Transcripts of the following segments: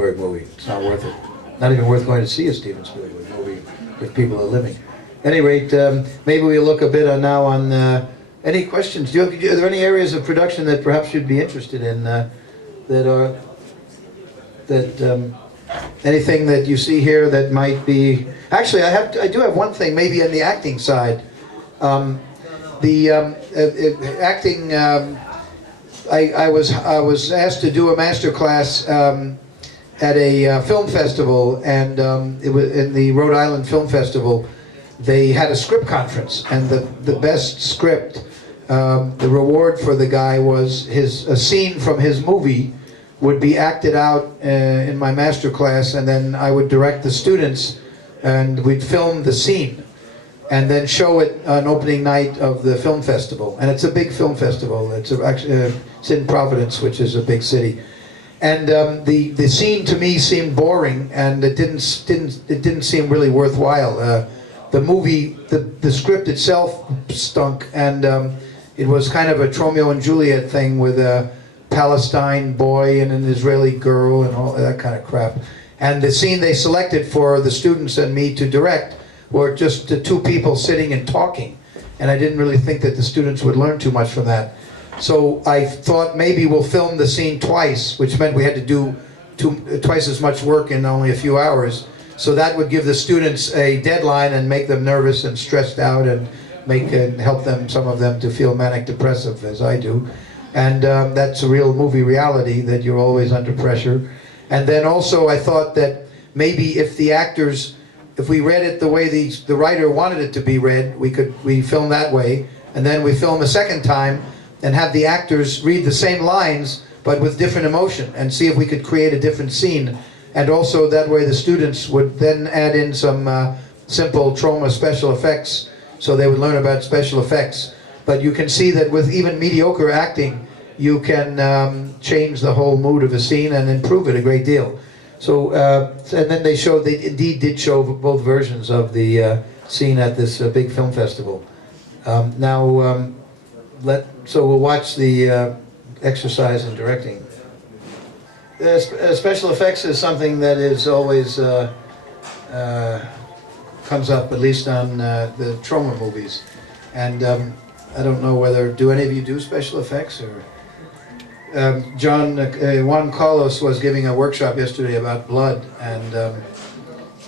Spielberg movie. It's not worth it. Not even worth going to see a Steven Spielberg movie if people are living. At any rate, maybe we'll look a bit now on any questions. Are there any areas of production that perhaps you'd be interested in anything that you see here that might be... Actually, I do have one thing, maybe on the acting side. Acting, I was asked to do a Masterclass at a film festival, and it was in the Rhode Island Film Festival. They had a script conference, and the best script, the reward for the guy was a scene from his movie would be acted out in my master class, and then I would direct the students, and we'd film the scene, and then show it on opening night of the film festival. And it's a big film festival. It's actually it's in Providence, which is a big city. And the scene to me seemed boring, and it didn't seem really worthwhile. The movie, the script itself stunk, and it was kind of a Romeo and Juliet thing with a Palestine boy and an Israeli girl and all that kind of crap. And the scene they selected for the students and me to direct were just the two people sitting and talking. And I didn't really think that the students would learn too much from that. So I thought maybe we'll film the scene twice, which meant we had to do twice as much work in only a few hours. So that would give the students a deadline and make them nervous and stressed out, and help them, some of them, to feel manic depressive, as I do. And that's a real movie reality, that you're always under pressure. And then also I thought that maybe if the actors, if we read it the way the writer wanted it to be read, we film that way, and then we film a second time and have the actors read the same lines but with different emotion, and see if we could create a different scene. And also that way the students would then add in some simple trauma special effects, so they would learn about special effects. But you can see that with even mediocre acting, you can change the whole mood of a scene and improve it a great deal. So, and then they indeed did show both versions of the scene at this big film festival. So we'll watch the exercise in directing. Special effects is something that is always comes up, at least on the trauma movies. And I don't know whether, do any of you do special effects? Or Juan Carlos was giving a workshop yesterday about blood, and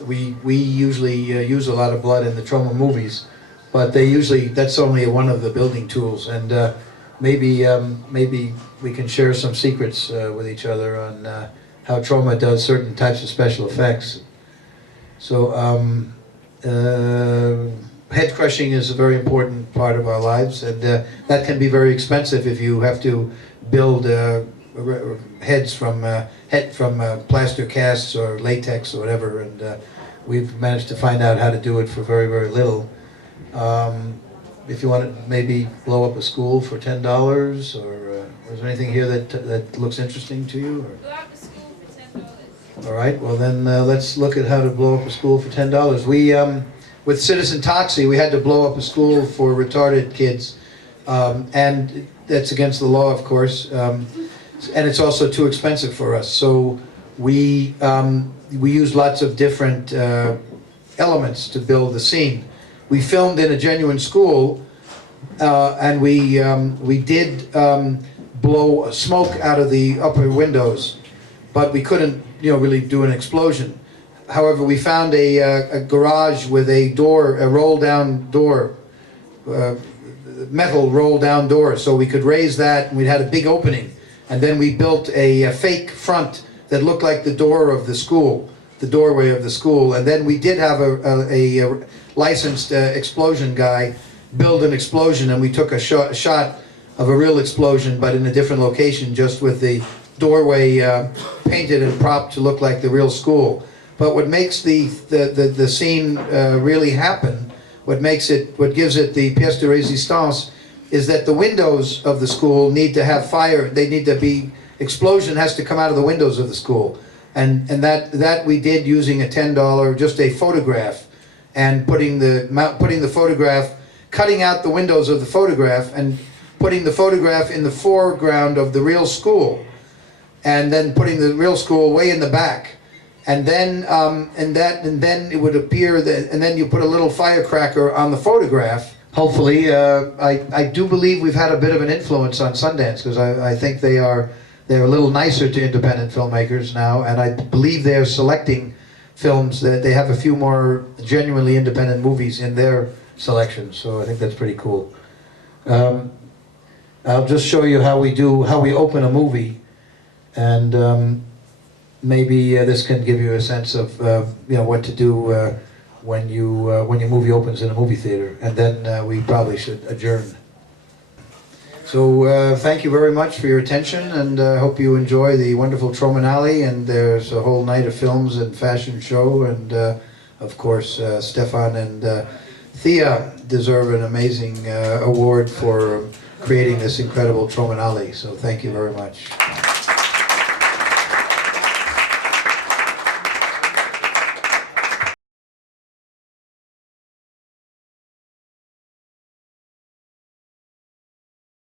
we usually use a lot of blood in the trauma movies, but that's only one of the building tools. And maybe we can share some secrets with each other on how trauma does certain types of special effects. So head crushing is a very important part of our lives, and that can be very expensive if you have to build heads from plaster casts or latex or whatever. And we've managed to find out how to do it for very, very little. If you want to maybe blow up a school for $10, or is there anything here that looks interesting to you? Or? Blow up a school for $10. All right. Well, then let's look at how to blow up a school for $10. We with Citizen Toxie, we had to blow up a school for retarded kids, and that's against the law, of course, and it's also too expensive for us. So we used lots of different elements to build the scene. We filmed in a genuine school, and we did blow smoke out of the upper windows, but we couldn't, really do an explosion. However, we found a garage with a roll-down door, metal roll-down door, so we could raise that, and we had a big opening. And then we built a fake front that looked like the door of the school, the doorway of the school. And then we did have a licensed explosion guy build an explosion, and we took a shot of a real explosion, but in a different location, just with the doorway painted and propped to look like the real school. But what makes the scene really happen, what gives it the pièce de résistance, is that the windows of the school need to have fire. They need to be, explosion has to come out of the windows of the school. And that we did using a $10, just a photograph, and putting the photograph, cutting out the windows of the photograph and putting the photograph in the foreground of the real school. and then putting the real school way in the back, and then it would appear that, and then you put a little firecracker on the photograph. Hopefully, I do believe we've had a bit of an influence on Sundance, because I think they're a little nicer to independent filmmakers now, and I believe they're selecting films that they have a few more genuinely independent movies in their selection. So I think that's pretty cool. I'll just show you how we open a movie, and maybe this can give you a sense of what to do when your movie opens in a movie theater, and then we probably should adjourn. So thank you very much for your attention, and I hope you enjoy the wonderful Tromanale, and there's a whole night of films and fashion show, and of course Stefan and Thea deserve an amazing award for creating this incredible Tromanale, so thank you very much.